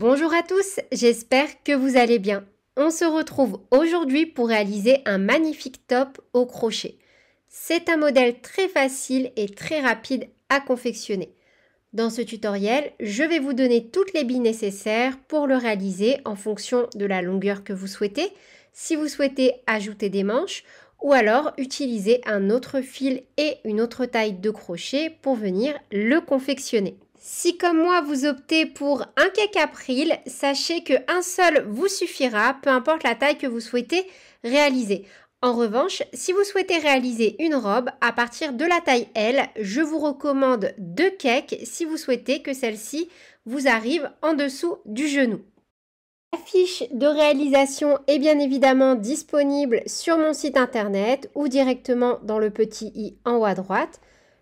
Bonjour à tous, j'espère que vous allez bien. On se retrouve aujourd'hui pour réaliser un magnifique top au crochet. C'est un modèle très facile et très rapide à confectionner. Dans ce tutoriel, je vais vous donner toutes les billes nécessaires pour le réaliser en fonction de la longueur que vous souhaitez, si vous souhaitez ajouter des manches ou alors utiliser un autre fil et une autre taille de crochet pour venir le confectionner. Si comme moi vous optez pour un cake April, sachez qu'un seul vous suffira, peu importe la taille que vous souhaitez réaliser. En revanche, si vous souhaitez réaliser une robe à partir de la taille L, je vous recommande 2 cakes si vous souhaitez que celle-ci vous arrive en dessous du genou. La fiche de réalisation est bien évidemment disponible sur mon site internet ou directement dans le petit i en haut à droite.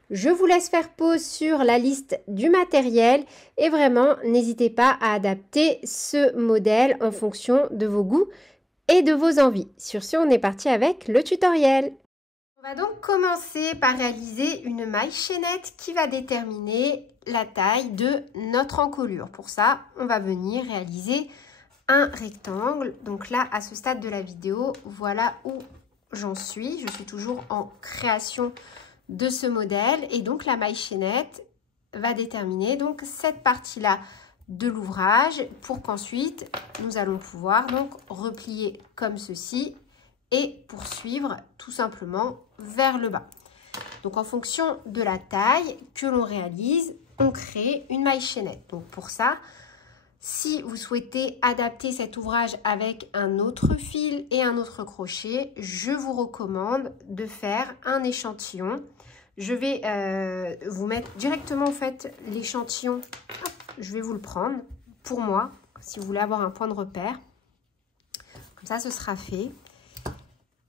Je vous laisse faire pause sur la liste du matériel et vraiment n'hésitez pas à adapter ce modèle en fonction de vos goûts et de vos envies. Sur ce, on est parti avec le tutoriel. On va donc commencer par réaliser une maille chaînette qui va déterminer la taille de notre encolure. Pour ça, on va venir réaliser un rectangle. Donc là, à ce stade de la vidéo, voilà où j'en suis. Je suis toujours en création de ce modèle et donc la maille chaînette va déterminer donc cette partie-là de l'ouvrage pour qu'ensuite nous allons pouvoir donc replier comme ceci et poursuivre tout simplement vers le bas. Donc en fonction de la taille que l'on réalise, on crée une maille chaînette. Donc pour ça, si vous souhaitez adapter cet ouvrage avec un autre fil et un autre crochet, je vous recommande de faire un échantillon. Je vais vous mettre directement en fait l'échantillon. Je vais vous le prendre pour moi, si vous voulez avoir un point de repère. Comme ça, ce sera fait.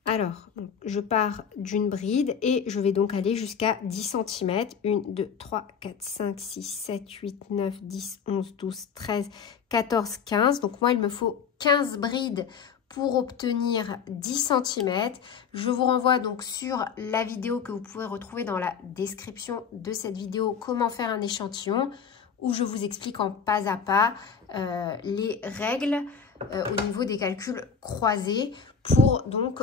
Alors, je pars d'une bride et je vais donc aller jusqu'à 10 cm. 1, 2, 3, 4, 5, 6, 7, 8, 9, 10, 11, 12, 13, 14, 15. Donc moi, il me faut 15 brides pour obtenir 10 cm. Je vous renvoie donc sur la vidéo que vous pouvez retrouver dans la description de cette vidéo, comment faire un échantillon, où je vous explique en pas à pas les règles au niveau des calculs croisés pour donc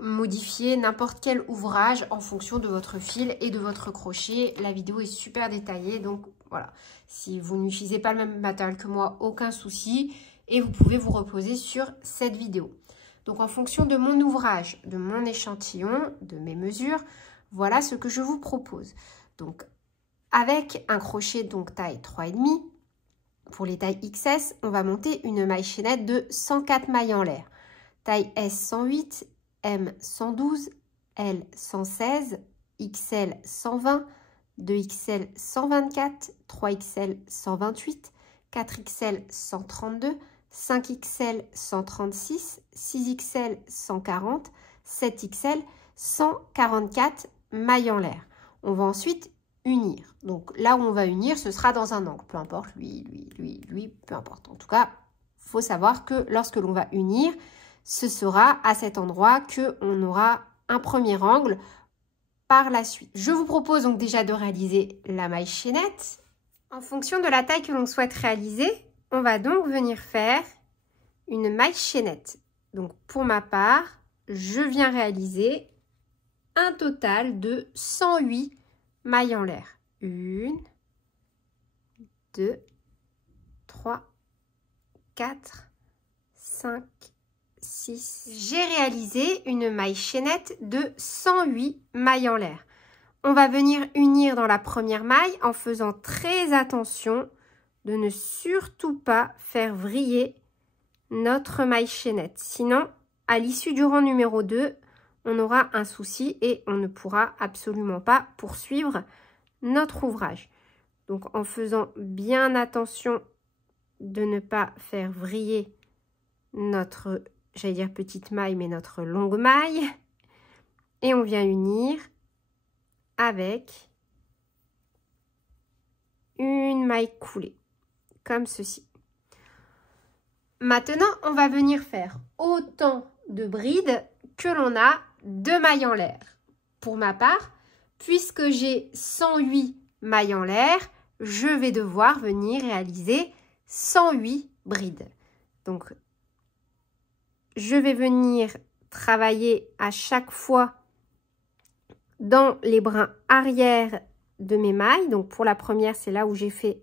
modifier n'importe quel ouvrage en fonction de votre fil et de votre crochet. La vidéo est super détaillée, donc voilà. Si vous n'utilisez pas le même matériel que moi, aucun souci. Et vous pouvez vous reposer sur cette vidéo. Donc, en fonction de mon ouvrage, de mon échantillon, de mes mesures, voilà ce que je vous propose. Donc, avec un crochet donc taille 3,5, pour les tailles XS, on va monter une maille chaînette de 104 mailles en l'air. Taille S 108, M 112, L 116, XL 120, 2XL 124, 3XL 128, 4XL 132, 5XL 136, 6XL 140, 7XL 144 mailles en l'air. On va ensuite unir. Donc là où on va unir, ce sera dans un angle. Peu importe, lui, peu importe. En tout cas, il faut savoir que lorsque l'on va unir, ce sera à cet endroit qu'on aura un premier angle par la suite. Je vous propose donc déjà de réaliser la maille chaînette. En fonction de la taille que l'on souhaite réaliser, on va donc venir faire une maille chaînette. Donc pour ma part, je viens réaliser un total de 108 mailles en l'air. 1, 2, 3, 4, 5, 6. J'ai réalisé une maille chaînette de 108 mailles en l'air. On va venir unir dans la première maille en faisant très attention de ne surtout pas faire vriller notre maille chaînette. Sinon, à l'issue du rang numéro 2, on aura un souci et on ne pourra absolument pas poursuivre notre ouvrage. Donc, en faisant bien attention de ne pas faire vriller notre, j'allais dire petite maille, mais notre longue maille. Et on vient unir avec une maille coulée, comme ceci. Maintenant, on va venir faire autant de brides que l'on a de mailles en l'air. Pour ma part, puisque j'ai 108 mailles en l'air, je vais devoir venir réaliser 108 brides. Donc, je vais venir travailler à chaque fois dans les brins arrière de mes mailles. Donc, pour la première, c'est là où j'ai fait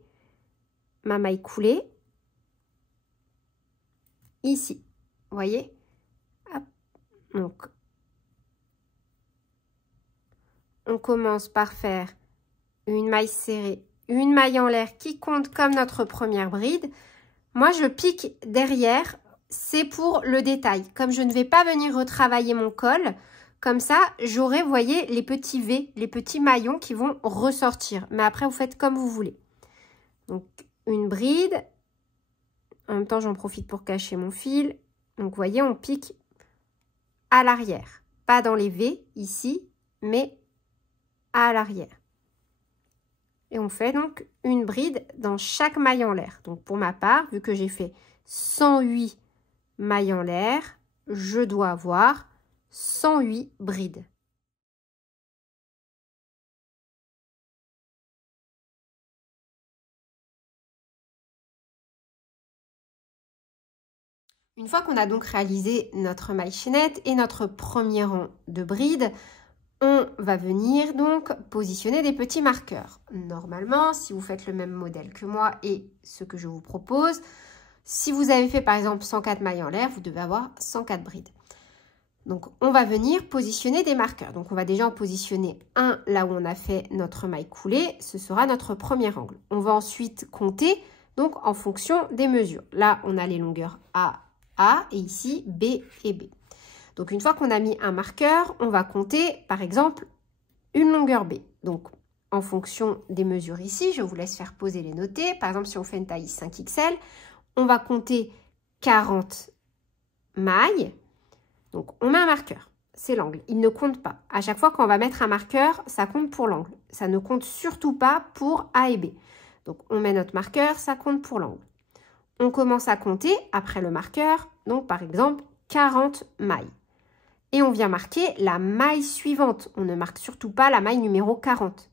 ma maille coulée. Ici, vous voyez? Hop. Donc, on commence par faire une maille serrée, une maille en l'air qui compte comme notre première bride. Moi, je pique derrière, c'est pour le détail. Comme je ne vais pas venir retravailler mon col, comme ça, j'aurai, vous voyez, les petits V, les petits maillons qui vont ressortir. Mais après, vous faites comme vous voulez. Donc, une bride. En même temps, j'en profite pour cacher mon fil. Donc, vous voyez, on pique à l'arrière. Pas dans les V, ici, mais à l'arrière. Et on fait donc une bride dans chaque maille en l'air. Donc pour ma part, vu que j'ai fait 108 mailles en l'air, je dois avoir 108 brides. Une fois qu'on a donc réalisé notre maille chaînette et notre premier rang de brides, on va venir donc positionner des petits marqueurs. Normalement, si vous faites le même modèle que moi et ce que je vous propose, si vous avez fait par exemple 104 mailles en l'air, vous devez avoir 104 brides. Donc, on va venir positionner des marqueurs. Donc, on va déjà en positionner un là où on a fait notre maille coulée. Ce sera notre premier angle. On va ensuite compter donc en fonction des mesures. Là, on a les longueurs A et ici B et B. Donc, une fois qu'on a mis un marqueur, on va compter, par exemple, une longueur B. Donc, en fonction des mesures ici, je vous laisse faire poser les noter. Par exemple, si on fait une taille 5XL, on va compter 40 mailles. Donc, on met un marqueur. C'est l'angle. Il ne compte pas. À chaque fois qu'on va mettre un marqueur, ça compte pour l'angle. Ça ne compte surtout pas pour A et B. Donc, on met notre marqueur, ça compte pour l'angle. On commence à compter après le marqueur. Donc, par exemple, 40 mailles. Et on vient marquer la maille suivante. On ne marque surtout pas la maille numéro 40.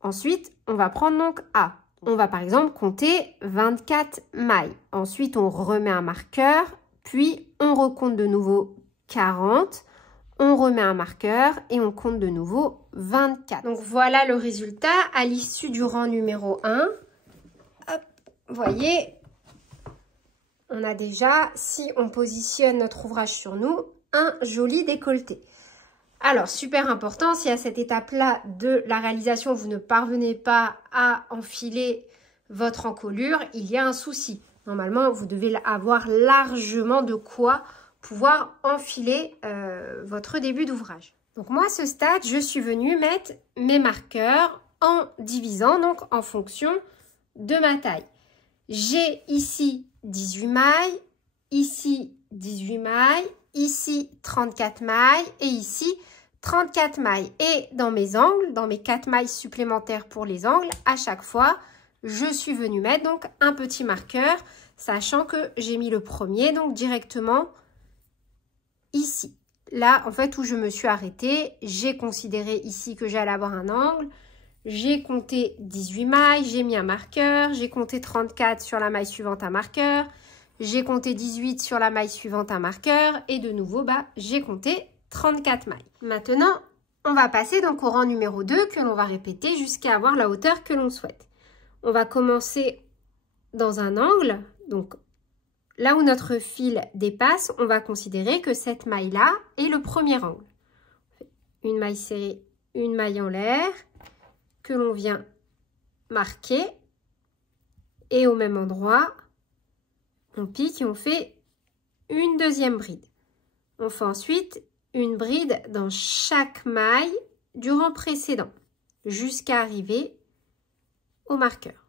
Ensuite, on va prendre donc A. On va par exemple compter 24 mailles. Ensuite, on remet un marqueur, puis on recompte de nouveau 40. On remet un marqueur et on compte de nouveau 24. Donc voilà le résultat à l'issue du rang numéro 1. Hop, vous voyez, on a déjà, si on positionne notre ouvrage sur nous, un joli décolleté. Alors, super important, si à cette étape-là de la réalisation, vous ne parvenez pas à enfiler votre encolure, il y a un souci. Normalement, vous devez avoir largement de quoi pouvoir enfiler votre début d'ouvrage. Donc moi, à ce stade, je suis venue mettre mes marqueurs en divisant, donc en fonction de ma taille. J'ai ici 18 mailles, ici 18 mailles, ici 34 mailles et ici 34 mailles. Et dans mes angles, dans mes 4 mailles supplémentaires pour les angles, à chaque fois, je suis venue mettre donc un petit marqueur, sachant que j'ai mis le premier donc directement ici. Là, en fait, où je me suis arrêtée, j'ai considéré ici que j'allais avoir un angle. J'ai compté 18 mailles, j'ai mis un marqueur, j'ai compté 34 sur la maille suivante un marqueur, j'ai compté 18 sur la maille suivante un marqueur et de nouveau, j'ai compté 34 mailles. Maintenant, on va passer donc au rang numéro 2 que l'on va répéter jusqu'à avoir la hauteur que l'on souhaite. On va commencer dans un angle, donc là où notre fil dépasse, on va considérer que cette maille-là est le premier angle. Une maille serrée, une maille en l'air, que l'on vient marquer et au même endroit, on pique et on fait une deuxième bride. On fait ensuite une bride dans chaque maille du rang précédent jusqu'à arriver au marqueur.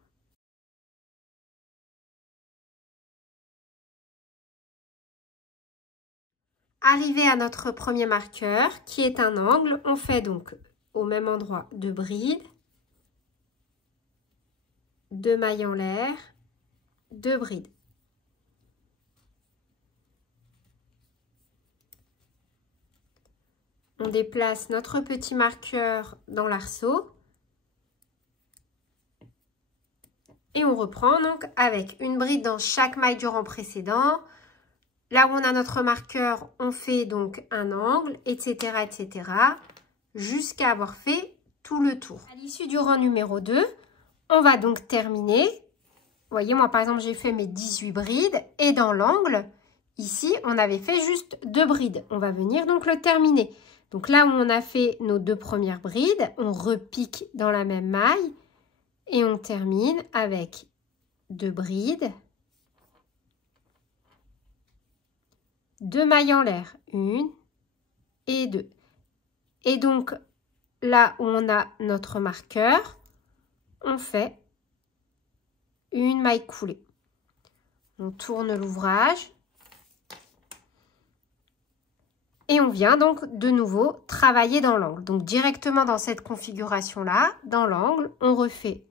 Arrivé à notre premier marqueur qui est un angle, on fait donc au même endroit 2 brides, 2 mailles en l'air, 2 brides. On déplace notre petit marqueur dans l'arceau. Et on reprend donc avec une bride dans chaque maille du rang précédent. Là où on a notre marqueur, on fait donc un angle, etc., etc., jusqu'à avoir fait tout le tour. À l'issue du rang numéro 2, on va donc terminer. Vous voyez, moi par exemple, j'ai fait mes 18 brides et dans l'angle, ici, on avait fait juste 2 brides. On va venir donc le terminer. Donc là où on a fait nos 2 premières brides, on repique dans la même maille et on termine avec 2 brides, 2 mailles en l'air, 1 et 2. Et donc là où on a notre marqueur, on fait une maille coulée. On tourne l'ouvrage et on vient donc de nouveau travailler dans l'angle. Donc directement dans cette configuration-là, dans l'angle, on refait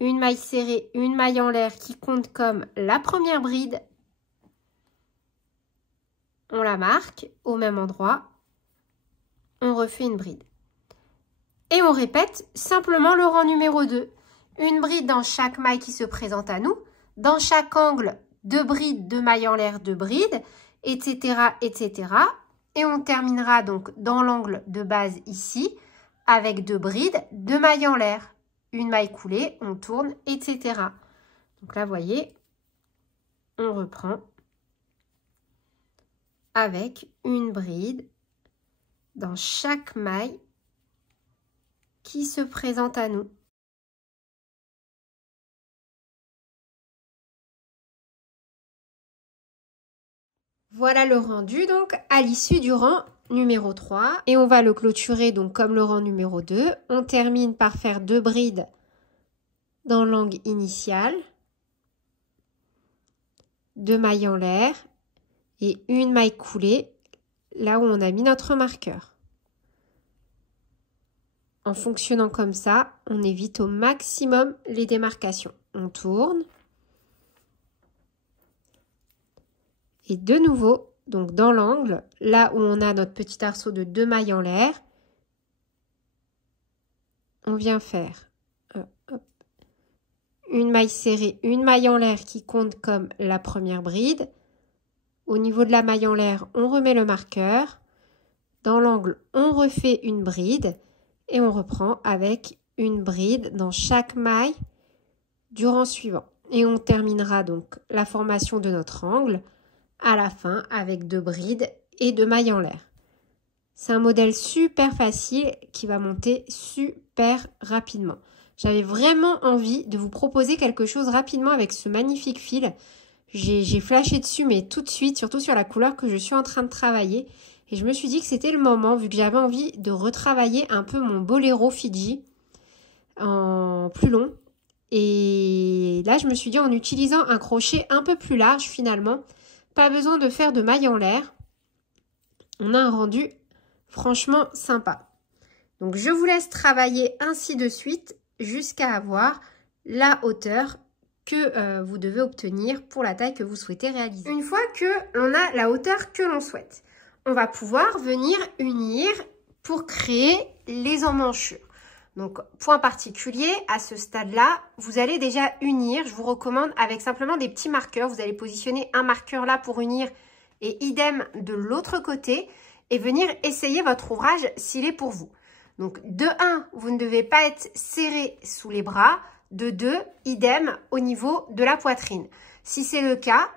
une maille serrée, une maille en l'air qui compte comme la première bride. On la marque au même endroit. On refait une bride. Et on répète simplement le rang numéro 2. Une bride dans chaque maille qui se présente à nous. Dans chaque angle, 2 brides, 2 mailles en l'air, 2 brides, etc., etc. Et on terminera donc dans l'angle de base ici avec 2 brides, 2 mailles en l'air, une maille coulée, on tourne, etc. Donc là, vous voyez, on reprend avec une bride dans chaque maille qui se présente à nous. Voilà le rendu donc à l'issue du rang numéro 3 et on va le clôturer donc comme le rang numéro 2. On termine par faire 2 brides dans l'angle initial, 2 mailles en l'air et une maille coulée là où on a mis notre marqueur. En fonctionnant comme ça, on évite au maximum les démarcations. On tourne. Et de nouveau, donc dans l'angle, là où on a notre petit arceau de 2 mailles en l'air, on vient faire une maille serrée, une maille en l'air qui compte comme la première bride. Au niveau de la maille en l'air, on remet le marqueur. Dans l'angle, on refait une bride et on reprend avec une bride dans chaque maille du rang suivant. Et on terminera donc la formation de notre angle à la fin avec 2 brides et 2 mailles en l'air. C'est un modèle super facile qui va monter super rapidement. J'avais vraiment envie de vous proposer quelque chose rapidement avec ce magnifique fil. J'ai flashé dessus, mais tout de suite, surtout sur la couleur que je suis en train de travailler. Et je me suis dit que c'était le moment, vu que j'avais envie de retravailler un peu mon boléro Fidji en plus long. Et là, je me suis dit, en utilisant un crochet un peu plus large finalement, pas besoin de faire de maille en l'air, on a un rendu franchement sympa. Donc, je vous laisse travailler ainsi de suite jusqu'à avoir la hauteur que vous devez obtenir pour la taille que vous souhaitez réaliser. Une fois que l'on a la hauteur que l'on souhaite, on va pouvoir venir unir pour créer les emmanchures. Donc, point particulier, à ce stade-là, vous allez déjà unir. Je vous recommande avec simplement des petits marqueurs. Vous allez positionner un marqueur là pour unir et idem de l'autre côté et venir essayer votre ouvrage s'il est pour vous. Donc, de 1, vous ne devez pas être serré sous les bras. De 2, idem au niveau de la poitrine. Si c'est le cas,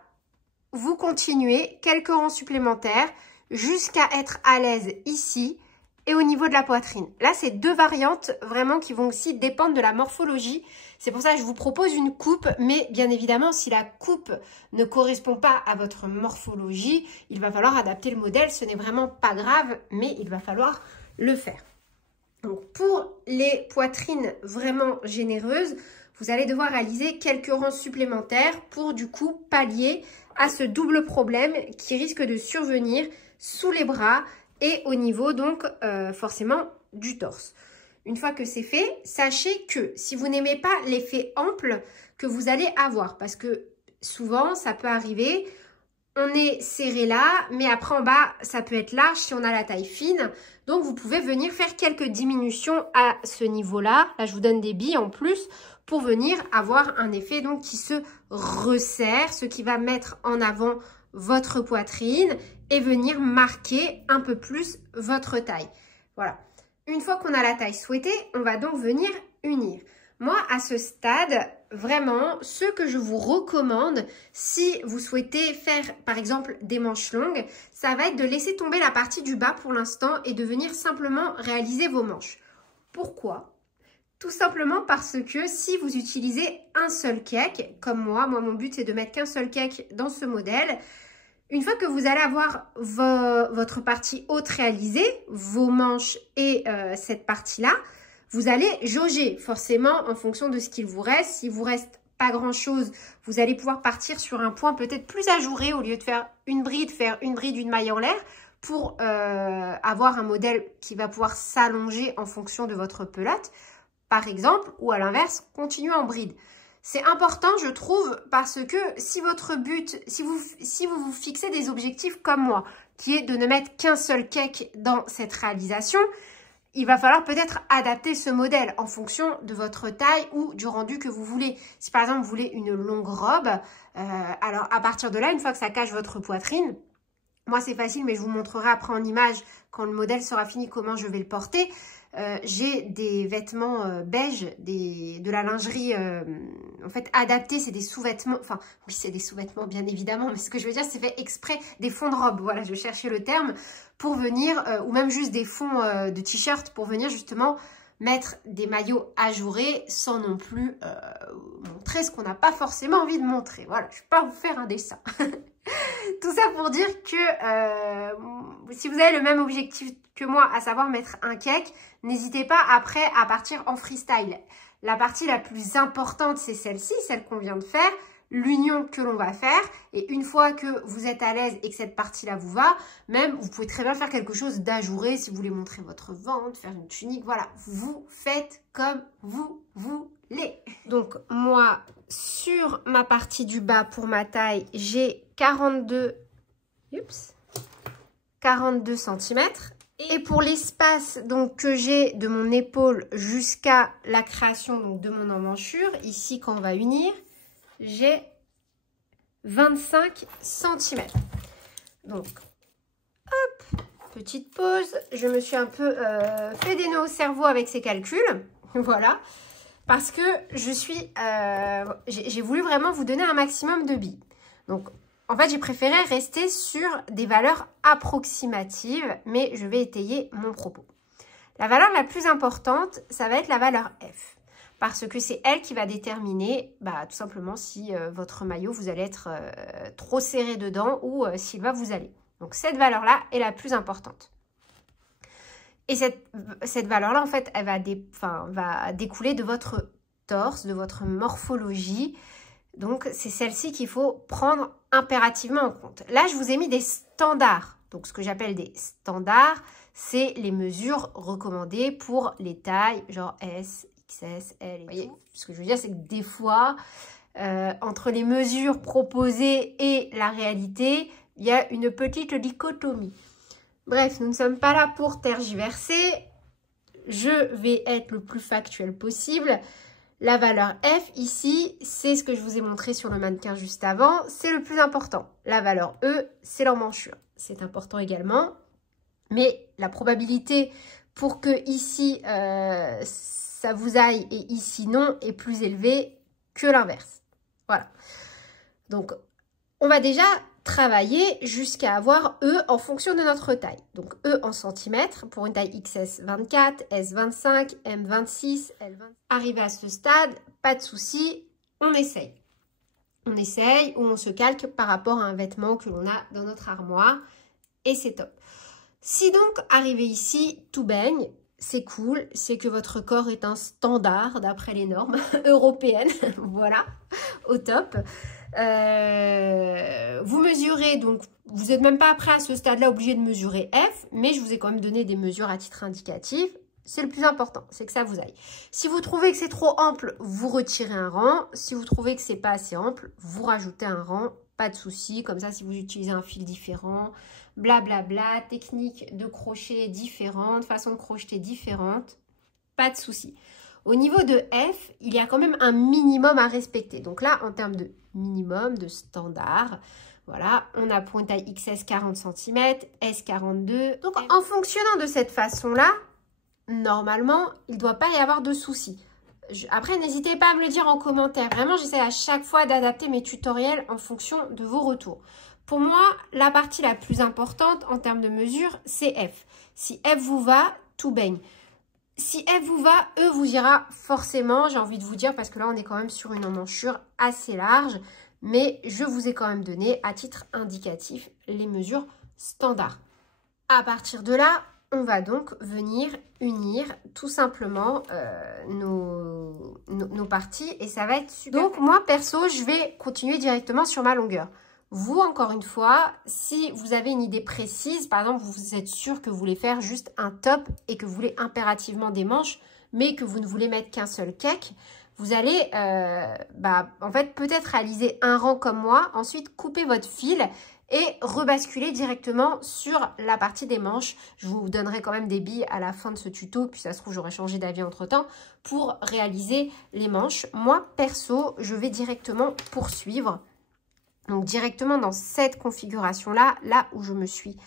vous continuez quelques rangs supplémentaires jusqu'à être à l'aise ici et au niveau de la poitrine. Là, c'est 2 variantes vraiment qui vont aussi dépendre de la morphologie. C'est pour ça que je vous propose une coupe, mais bien évidemment, si la coupe ne correspond pas à votre morphologie, il va falloir adapter le modèle. Ce n'est vraiment pas grave, mais il va falloir le faire. Donc, pour les poitrines vraiment généreuses, vous allez devoir réaliser quelques rangs supplémentaires pour du coup pallier à ce double problème qui risque de survenir sous les bras et au niveau donc forcément du torse. Une fois que c'est fait, sachez que si vous n'aimez pas l'effet ample que vous allez avoir, parce que souvent ça peut arriver, on est serré là, mais après en bas ça peut être large si on a la taille fine. Donc vous pouvez venir faire quelques diminutions à ce niveau-là. Là je vous donne des billes en plus pour venir avoir un effet donc qui se resserre, ce qui va mettre en avant votre poitrine et venir marquer un peu plus votre taille. Voilà. Une fois qu'on a la taille souhaitée, on va donc venir unir. Moi, à ce stade, vraiment, ce que je vous recommande, si vous souhaitez faire, par exemple, des manches longues, ça va être de laisser tomber la partie du bas pour l'instant et de venir simplement réaliser vos manches. Pourquoi ? Tout simplement parce que si vous utilisez un seul cake, comme moi mon but c'est de mettre qu'un seul cake dans ce modèle, une fois que vous allez avoir votre partie haute réalisée, vos manches et cette partie-là, vous allez jauger forcément en fonction de ce qu'il vous reste. S'il vous reste pas grand-chose, vous allez pouvoir partir sur un point peut-être plus ajouré au lieu de faire une bride, une maille en l'air pour avoir un modèle qui va pouvoir s'allonger en fonction de votre pelote, par exemple, ou à l'inverse, continuer en bride. C'est important, je trouve, parce que si votre but, si vous vous fixez des objectifs comme moi, qui est de ne mettre qu'un seul cake dans cette réalisation, il va falloir peut-être adapter ce modèle en fonction de votre taille ou du rendu que vous voulez. Si par exemple vous voulez une longue robe, alors à partir de là, une fois que ça cache votre poitrine, moi c'est facile, mais je vous montrerai après en image quand le modèle sera fini comment je vais le porter. J'ai des vêtements beige, de la lingerie en fait adaptée, c'est des sous-vêtements, enfin oui c'est des sous-vêtements bien évidemment, mais ce que je veux dire c'est fait exprès, des fonds de robe, voilà je cherchais le terme, pour venir, ou même juste des fonds de t-shirt pour venir justement mettre des maillots ajourés sans non plus montrer ce qu'on n'a pas forcément envie de montrer. Voilà, je ne vais pas vous faire un dessin. Tout ça pour dire que si vous avez le même objectif que moi, à savoir mettre un cake, n'hésitez pas après à partir en freestyle. La partie la plus importante, c'est celle-ci, celle qu'on vient de faire, l'union que l'on va faire. Et une fois que vous êtes à l'aise et que cette partie-là vous va, même vous pouvez très bien faire quelque chose d'ajouré si vous voulez montrer votre ventre, faire une tunique. Voilà, vous faites comme vous voulez. Donc moi, sur ma partie du bas pour ma taille, j'ai 42 cm. Et pour l'espace donc que j'ai de mon épaule jusqu'à la création donc, de mon emmanchure, ici quand on va unir, j'ai 25 cm. Donc, hop, petite pause. Je me suis un peu fait des nœuds au cerveau avec ces calculs. Voilà. Parce que j'ai voulu vraiment vous donner un maximum de billes. Donc, en fait, j'ai préféré rester sur des valeurs approximatives, mais je vais étayer mon propos. La valeur la plus importante, ça va être la valeur F. Parce que c'est elle qui va déterminer tout simplement si votre maillot, vous allez être trop serré dedans ou s'il va vous aller. Donc, cette valeur-là est la plus importante. Et cette valeur-là, en fait, elle va découler de votre torse, de votre morphologie. Donc, c'est celle-ci qu'il faut prendre impérativement en compte. Là, je vous ai mis des standards. Donc, ce que j'appelle des standards, c'est les mesures recommandées pour les tailles, genre S, XS, L et tout. Ce que je veux dire, c'est que des fois, entre les mesures proposées et la réalité, il y a une petite dichotomie. Bref, nous ne sommes pas là pour tergiverser. Je vais être le plus factuel possible. La valeur F ici, c'est ce que je vous ai montré sur le mannequin juste avant. C'est le plus important. La valeur E, c'est l'emmanchure. C'est important également. Mais la probabilité pour que ici, ça vous aille et ici non est plus élevée que l'inverse. Voilà. Donc, on va déjà travailler jusqu'à avoir E en fonction de notre taille. Donc E en centimètres pour une taille XS 24, S 25, M 26, L 20. Arrivé à ce stade, pas de souci, on essaye. On essaye ou on se calque par rapport à un vêtement que l'on a dans notre armoire et c'est top. Si donc arrivé ici, tout baigne, c'est cool, c'est que votre corps est un standard d'après les normes européennes, voilà, au top. Vous mesurez, donc vous n'êtes même pas après à ce stade-là obligé de mesurer F, mais je vous ai quand même donné des mesures à titre indicatif. C'est le plus important, c'est que ça vous aille. Si vous trouvez que c'est trop ample, vous retirez un rang. Si vous trouvez que c'est pas assez ample, vous rajoutez un rang, pas de souci. Comme ça, si vous utilisez un fil différent, blablabla, technique de crochet différente, façon de crocheter différente, pas de souci. Au niveau de F, il y a quand même un minimum à respecter. Donc là, en termes de minimum, de standard, voilà, on a pour une taille XS 40 cm, S 42. Donc en fonctionnant de cette façon-là, normalement, il ne doit pas y avoir de soucis. Après, n'hésitez pas à me le dire en commentaire. Vraiment, j'essaie à chaque fois d'adapter mes tutoriels en fonction de vos retours. Pour moi, la partie la plus importante en termes de mesure, c'est F. Si F vous va, tout baigne. Si F vous va, E vous ira forcément, j'ai envie de vous dire, parce que là, on est quand même sur une emmanchure assez large. Mais je vous ai quand même donné, à titre indicatif, les mesures standards. À partir de là, on va donc venir unir tout simplement nos parties et ça va être super. Donc moi, perso, je vais continuer directement sur ma longueur. Vous, encore une fois, si vous avez une idée précise, par exemple, vous êtes sûr que vous voulez faire juste un top et que vous voulez impérativement des manches, mais que vous ne voulez mettre qu'un seul cake, vous allez en fait peut-être réaliser un rang comme moi, ensuite couper votre fil et rebasculer directement sur la partie des manches. Je vous donnerai quand même des billes à la fin de ce tuto, puis ça se trouve j'aurai changé d'avis entre temps pour réaliser les manches. Moi perso, je vais directement poursuivre. Donc directement dans cette configuration-là, là où je me suis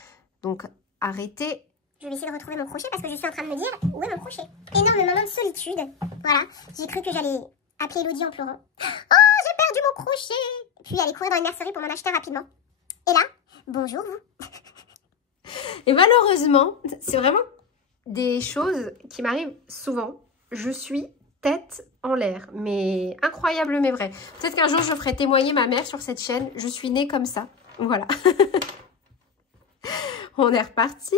donc arrêtée. Je vais essayer de retrouver mon crochet parce que je suis en train de me dire où est mon crochet. Énorme moment de solitude. Voilà, j'ai cru que j'allais appeler Elodie en pleurant. Oh, j'ai perdu mon crochet. Puis aller courir dans une mercerie pour m'en acheter rapidement. Et là, bonjour vous. Et malheureusement, c'est vraiment des choses qui m'arrivent souvent. Je suis tête en l'air, mais incroyable mais vrai. Peut-être qu'un jour je ferai témoigner ma mère sur cette chaîne. Je suis née comme ça. Voilà. On est reparti.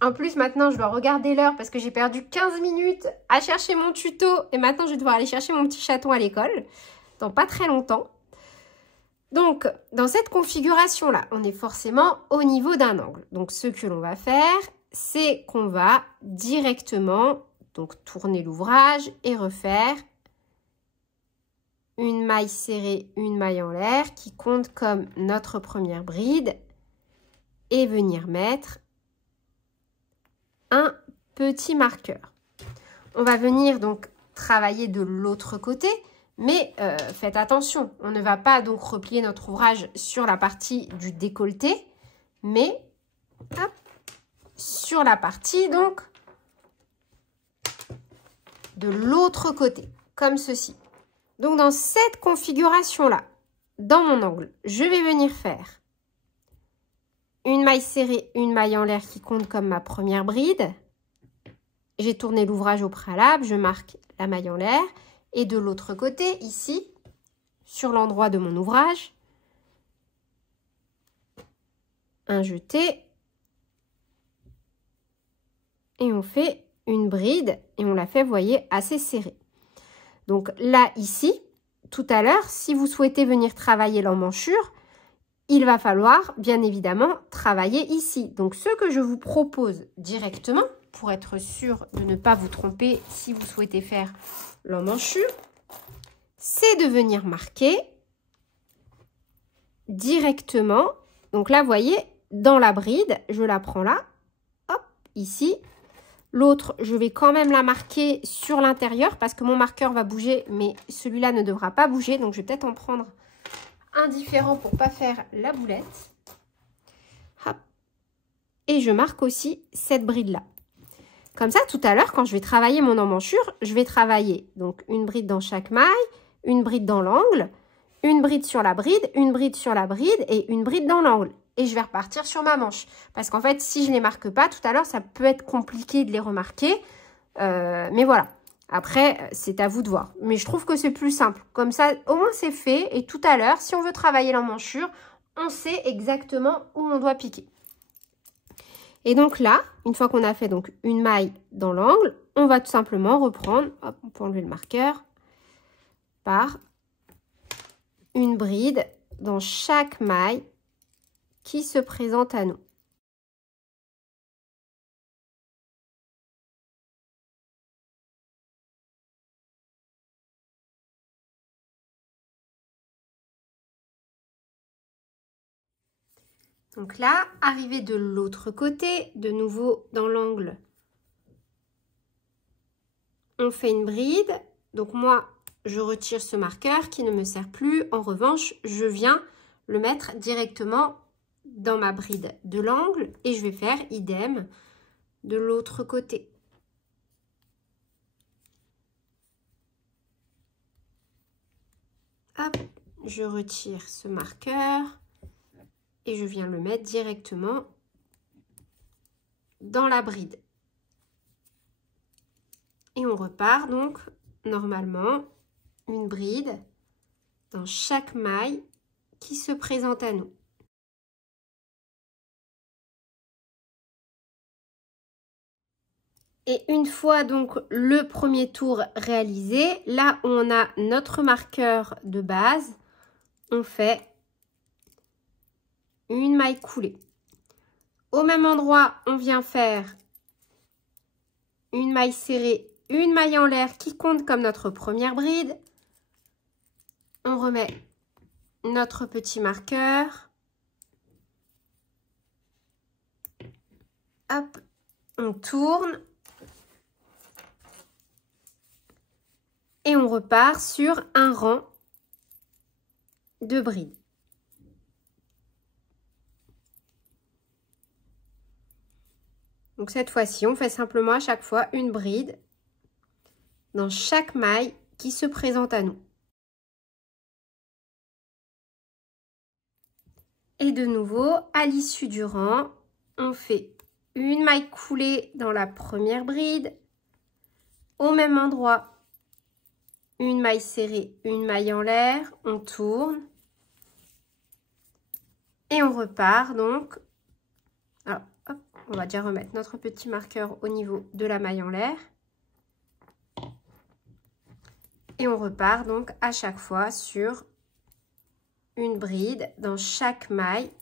En plus, maintenant, je dois regarder l'heure parce que j'ai perdu 15 minutes à chercher mon tuto. Et maintenant, je vais devoir aller chercher mon petit chaton à l'école dans pas très longtemps. Donc, dans cette configuration-là, on est forcément au niveau d'un angle. Donc, ce que l'on va faire, c'est qu'on va directement donc tourner l'ouvrage et refaire une maille serrée, une maille en l'air qui compte comme notre première bride et venir mettre un petit marqueur. On va venir donc travailler de l'autre côté, mais faites attention, on ne va pas donc replier notre ouvrage sur la partie du décolleté, mais hop, sur la partie donc de l'autre côté, comme ceci. Donc dans cette configuration-là, dans mon angle, je vais venir faire une maille serrée, une maille en l'air qui compte comme ma première bride. J'ai tourné l'ouvrage au préalable, je marque la maille en l'air. Et de l'autre côté, ici, sur l'endroit de mon ouvrage, un jeté. Et on fait une bride et on la fait, vous voyez, assez serrée. Donc là, ici, tout à l'heure, si vous souhaitez venir travailler l'emmanchure, il va falloir, bien évidemment, travailler ici. Donc, ce que je vous propose directement, pour être sûr de ne pas vous tromper si vous souhaitez faire l'emmanchure, c'est de venir marquer directement. Donc là, vous voyez, dans la bride, je la prends là, hop, ici. L'autre, je vais quand même la marquer sur l'intérieur parce que mon marqueur va bouger, mais celui-là ne devra pas bouger. Donc, je vais peut-être en prendre un différent pour ne pas faire la boulette. Hop. Et je marque aussi cette bride-là. Comme ça, tout à l'heure, quand je vais travailler mon emmanchure, je vais travailler donc une bride dans chaque maille, une bride dans l'angle, une bride sur la bride, une bride sur la bride et une bride dans l'angle. Et je vais repartir sur ma manche. Parce qu'en fait, si je ne les marque pas, tout à l'heure, ça peut être compliqué de les remarquer. Mais voilà. Après, c'est à vous de voir. Mais je trouve que c'est plus simple. Comme ça, au moins, c'est fait. Et tout à l'heure, si on veut travailler l'emmanchure, on sait exactement où on doit piquer. Et donc là, une fois qu'on a fait donc une maille dans l'angle, on va tout simplement reprendre, hop, on peut enlever le marqueur, par une bride dans chaque maille qui se présente à nous. Donc là, arrivé de l'autre côté, de nouveau dans l'angle, on fait une bride. Donc moi, je retire ce marqueur qui ne me sert plus. En revanche, je viens le mettre directement dans ma bride de l'angle et je vais faire idem de l'autre côté. Hop, je retire ce marqueur et je viens le mettre directement dans la bride. Et on repart donc normalement une bride dans chaque maille qui se présente à nous. Et une fois donc le premier tour réalisé, là où on a notre marqueur de base, on fait une maille coulée. Au même endroit, on vient faire une maille serrée, une maille en l'air qui compte comme notre première bride. On remet notre petit marqueur. Hop, on tourne. Et on repart sur un rang de brides. Donc cette fois-ci, on fait simplement à chaque fois une bride dans chaque maille qui se présente à nous. Et de nouveau, à l'issue du rang, on fait une maille coulée dans la première bride. Au même endroit, une maille serrée, une maille en l'air, on tourne et on repart donc. Alors, hop, on va déjà remettre notre petit marqueur au niveau de la maille en l'air. Et on repart donc à chaque fois sur une bride dans chaque maille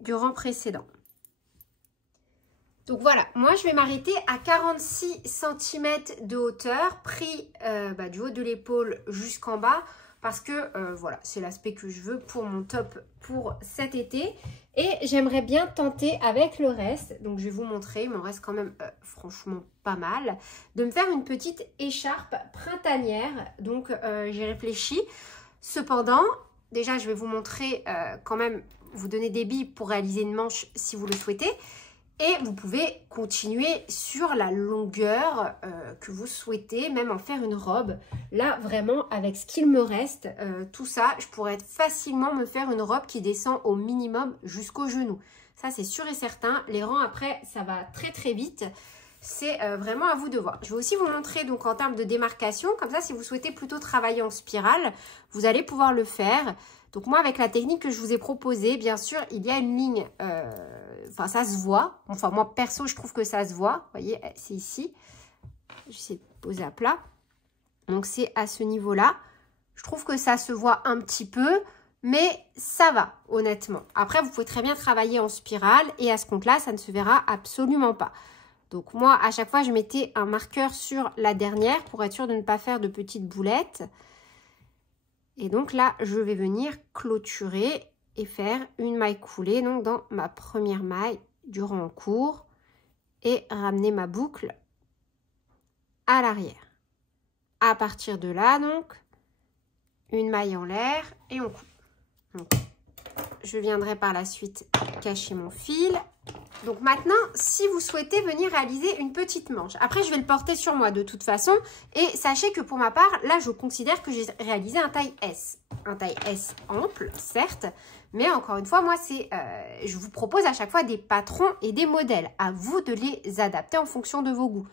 du rang précédent. Donc voilà, moi je vais m'arrêter à 46 cm de hauteur, pris du haut de l'épaule jusqu'en bas, parce que voilà, c'est l'aspect que je veux pour mon top pour cet été. Et j'aimerais bien tenter avec le reste, donc je vais vous montrer, il m'en reste quand même franchement pas mal, de me faire une petite écharpe printanière. Donc j'ai réfléchi. Cependant, déjà je vais vous montrer quand même, vous donner des billes pour réaliser une manche si vous le souhaitez. Et vous pouvez continuer sur la longueur que vous souhaitez, même en faire une robe. Là, vraiment, avec ce qu'il me reste, tout ça, je pourrais facilement me faire une robe qui descend au minimum jusqu'au genou. Ça, c'est sûr et certain. Les rangs, après, ça va très, très vite. C'est vraiment à vous de voir. Je vais aussi vous montrer donc en termes de démarcation. Comme ça, si vous souhaitez plutôt travailler en spirale, vous allez pouvoir le faire. Donc moi, avec la technique que je vous ai proposée, bien sûr, il y a une ligne... Enfin, ça se voit. Enfin, moi, perso, je trouve que ça se voit. Vous voyez, c'est ici. J'essaie de poser à plat. Donc, c'est à ce niveau-là. Je trouve que ça se voit un petit peu, mais ça va, honnêtement. Après, vous pouvez très bien travailler en spirale et à ce compte-là, ça ne se verra absolument pas. Donc, moi, à chaque fois, je mettais un marqueur sur la dernière pour être sûre de ne pas faire de petites boulettes. Et donc, là, je vais venir clôturer et faire une maille coulée donc dans ma première maille du rang en cours et ramener ma boucle à l'arrière. À partir de là, donc, une maille en l'air et on coupe. Donc, je viendrai par la suite cacher mon fil. Donc maintenant, si vous souhaitez venir réaliser une petite manche, après je vais le porter sur moi de toute façon, et sachez que pour ma part, là je considère que j'ai réalisé un taille S. Un taille S ample, certes, mais encore une fois, moi je vous propose à chaque fois des patrons et des modèles. À vous de les adapter en fonction de vos goûts.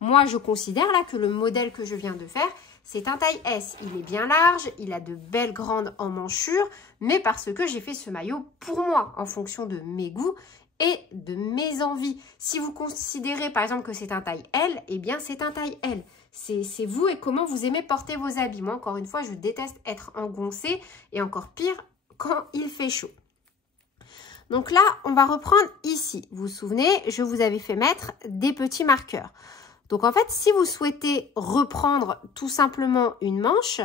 Moi je considère là que le modèle que je viens de faire, c'est un taille S. Il est bien large, il a de belles grandes emmanchure, mais parce que j'ai fait ce maillot pour moi, en fonction de mes goûts et de mes envies. Si vous considérez par exemple que c'est un taille L, eh bien c'est un taille L. C'est vous et comment vous aimez porter vos habits. Moi, encore une fois, je déteste être engoncée et encore pire quand il fait chaud. Donc là, on va reprendre ici. Vous vous souvenez, je vous avais fait mettre des petits marqueurs. Donc en fait, si vous souhaitez reprendre tout simplement une manche,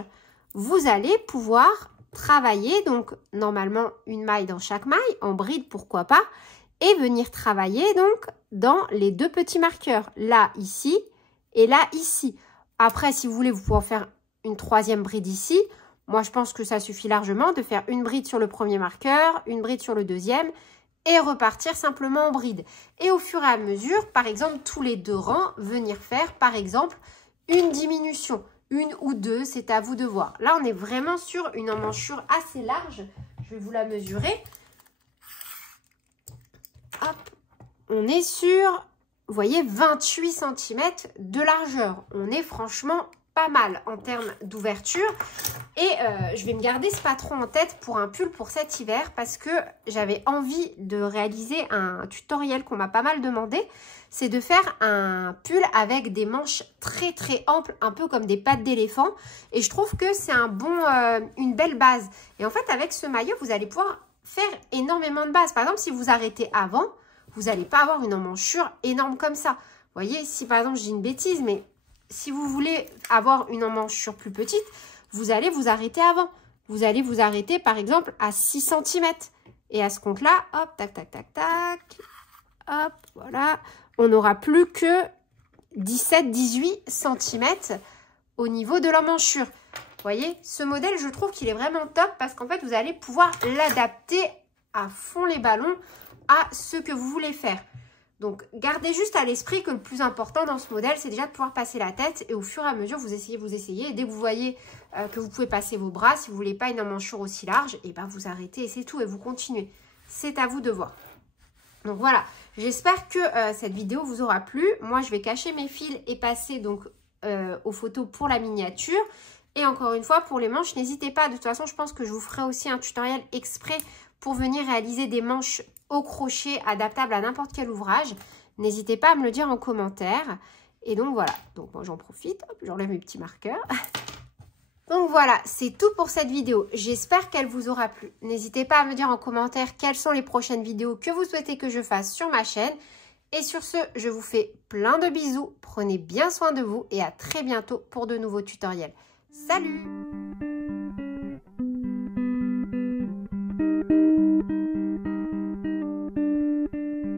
vous allez pouvoir travailler, donc normalement une maille dans chaque maille, en bride pourquoi pas, et venir travailler donc dans les 2 petits marqueurs, là ici et là ici. Après, si vous voulez, vous pouvez en faire une 3e bride ici. Moi, je pense que ça suffit largement de faire une bride sur le premier marqueur, une bride sur le 2e et repartir simplement en bride. Et au fur et à mesure, par exemple, tous les 2 rangs, venir faire, par exemple, une diminution. 1 ou 2, c'est à vous de voir. Là, on est vraiment sur une emmanchure assez large. Je vais vous la mesurer. Hop. On est sur, vous voyez, 28 cm de largeur. On est franchement pas mal en termes d'ouverture. Et je vais me garder ce patron en tête pour un pull pour cet hiver parce que j'avais envie de réaliser un tutoriel qu'on m'a pas mal demandé. C'est de faire un pull avec des manches très très amples, un peu comme des pattes d'éléphant. Et je trouve que c'est une belle base. Et en fait, avec ce maillot, vous allez pouvoir faire énormément de bases. Par exemple, si vous arrêtez avant, vous n'allez pas avoir une emmanchure énorme comme ça. Vous voyez, si par exemple, je dis une bêtise, mais si vous voulez avoir une emmanchure plus petite, vous allez vous arrêter avant. Vous allez vous arrêter par exemple à 6 cm. Et à ce compte-là, hop, tac, tac, tac, tac. Hop, voilà. On n'aura plus que 17-18 cm au niveau de l'emmanchure. Vous voyez, ce modèle, je trouve qu'il est vraiment top parce qu'en fait, vous allez pouvoir l'adapter à fond les ballons à ce que vous voulez faire. Donc, gardez juste à l'esprit que le plus important dans ce modèle, c'est déjà de pouvoir passer la tête. Et au fur et à mesure, vous essayez. Et dès que vous voyez que vous pouvez passer vos bras, si vous ne voulez pas une emmanchure aussi large, et ben vous arrêtez et c'est tout. Et vous continuez. C'est à vous de voir. Donc voilà, j'espère que cette vidéo vous aura plu. Moi, je vais cacher mes fils et passer donc aux photos pour la miniature. Et encore une fois, pour les manches, n'hésitez pas. De toute façon, je pense que je vous ferai aussi un tutoriel exprès pour venir réaliser des manches au crochet adaptables à n'importe quel ouvrage. N'hésitez pas à me le dire en commentaire. Et donc voilà, donc moi j'en profite, j'enlève mes petits marqueurs. Donc voilà, c'est tout pour cette vidéo. J'espère qu'elle vous aura plu. N'hésitez pas à me dire en commentaire quelles sont les prochaines vidéos que vous souhaitez que je fasse sur ma chaîne. Et sur ce, je vous fais plein de bisous. Prenez bien soin de vous et à très bientôt pour de nouveaux tutoriels. Salut!